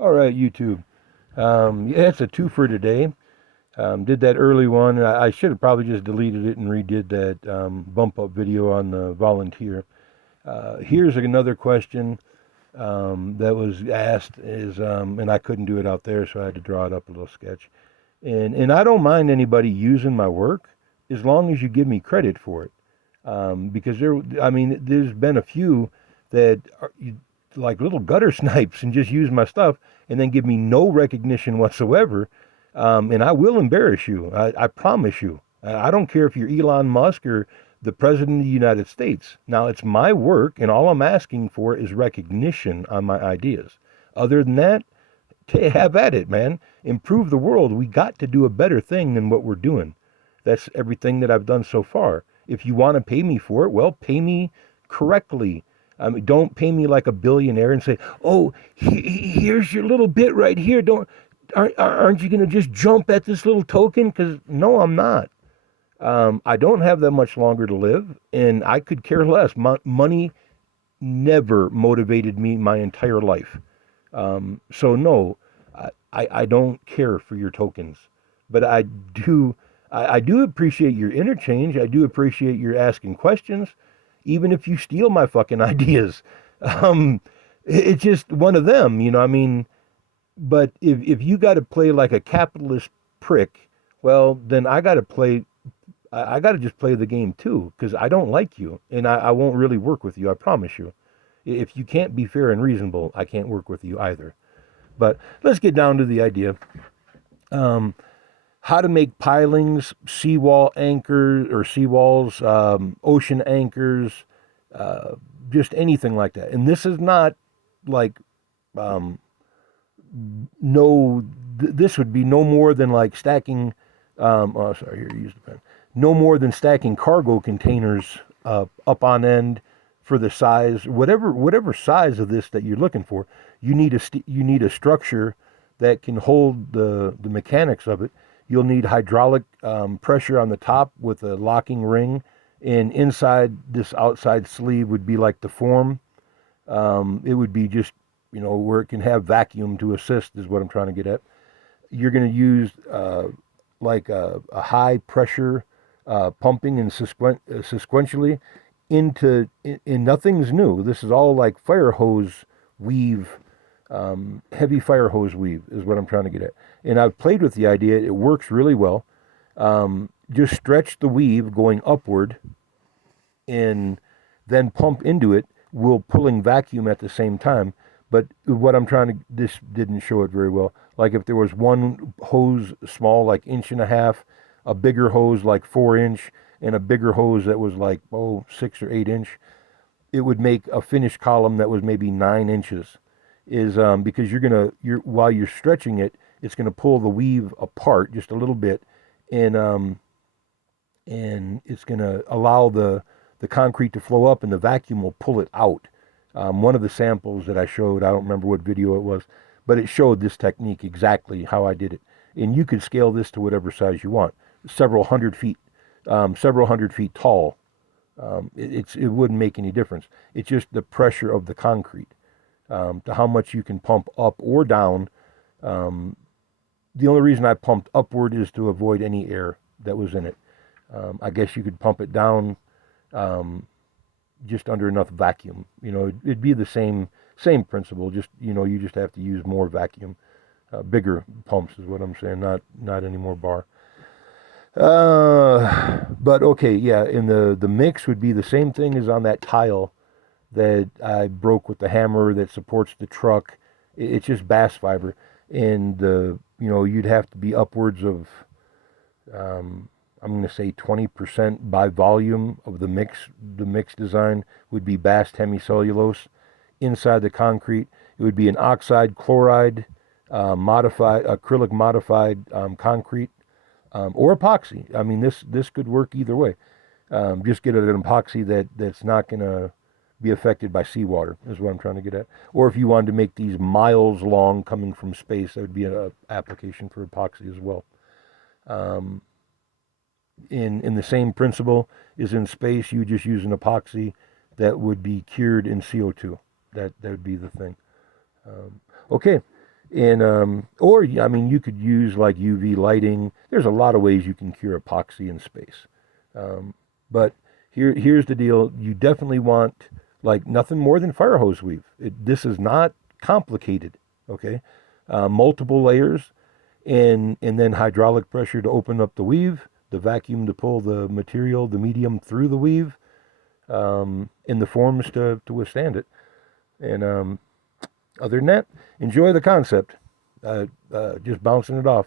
All right, YouTube. Yeah, it's a two for today. Did that early one. I should have probably just deleted it and redid that bump up video on the volunteer. Here's another question that was asked and I couldn't do it out there, so I had to draw it up a little sketch. And I don't mind anybody using my work as long as you give me credit for it. Because there's been a few that are like little gutter snipes and just use my stuff and then give me no recognition whatsoever. And I will embarrass you. I promise you. I don't care if you're Elon Musk or the President of the United States. Now, it's my work, and all I'm asking for is recognition on my ideas. Other than that, have at it, man. Improve the world. We got to do a better thing than what we're doing. That's everything that I've done so far. If you want to pay me for it, well, pay me correctly. I mean, don't pay me like a billionaire and say, "Oh, here's your little bit right here." Aren't you going to just jump at this little token? Because no, I'm not. I don't have that much longer to live, and I could care less. Money never motivated me my entire life. So no, I don't care for your tokens, but I do appreciate your interchange. I do appreciate your asking questions, even if you steal my fucking ideas. Um, it's just one of them, I mean. But if you got to play like a capitalist prick, well, then I got to play. I got to just play the game too, because I don't like you, and I won't really work with you. I promise you. If you can't be fair and reasonable, I can't work with you either. But let's get down to the idea. Um, how to make pilings, seawall anchors or seawalls, ocean anchors, uh, just anything like that. And this is not like um, no. This would be no more than like stacking. Oh, sorry. Here, use the pen. No more than stacking cargo containers up on end for the size, whatever size of this that you're looking for. You need a structure that can hold the mechanics of it. You'll need hydraulic pressure on the top with a locking ring, and inside this outside sleeve would be like the form. It would be just where it can have vacuum to assist is what I'm trying to get at. You're going to use like a high pressure pumping and sequentially in nothing's new. This is all like fire hose weave, heavy fire hose weave is what I'm trying to get at. And I've played with the idea. It works really well. Just stretch the weave going upward and then pump into it while pulling vacuum at the same time. But what I'm trying to, this didn't show it very well. Like if there was one hose small, like inch and a half, a bigger hose like 4 inch, and a bigger hose that was like, 6 or 8 inch, it would make a finished column that was maybe 9 inches. Is because while you're stretching it, it's going to pull the weave apart just a little bit, and it's going to allow the concrete to flow up, and the vacuum will pull it out. One of the samples that I showed, I don't remember what video it was, but it showed this technique exactly how I did it. And you could scale this to whatever size you want, several hundred feet tall. It wouldn't make any difference. It's just the pressure of the concrete, to how much you can pump up or down. The only reason I pumped upward is to avoid any air that was in it. I guess you could pump it down just under enough vacuum. It'd be the same principle. Just you just have to use more vacuum, bigger pumps is what I'm saying. Not any more bar. But okay, yeah. And the mix would be the same thing as on that tile that I broke with the hammer that supports the truck. It's just bast fiber, and you'd have to be upwards of I'm going to say 20% by volume of the mix. The mix design would be bast hemicellulose. Inside the concrete, it would be an oxide chloride modified acrylic modified concrete, or epoxy. I mean, this could work either way. Just get an epoxy that's not going to be affected by seawater is what I'm trying to get at. Or if you wanted to make these miles long coming from space, that would be an application for epoxy as well. In the same principle is in space, you just use an epoxy that would be cured in CO2. That would be the thing. Okay, And or I mean, you could use like UV lighting. There's a lot of ways you can cure epoxy in space. But here's the deal: you definitely want like nothing more than fire hose weave. This is not complicated. Okay, multiple layers, and then hydraulic pressure to open up the weave, the vacuum to pull the material, the medium through the weave, and the forms to withstand it. And other than that, enjoy the concept. Just bouncing it off.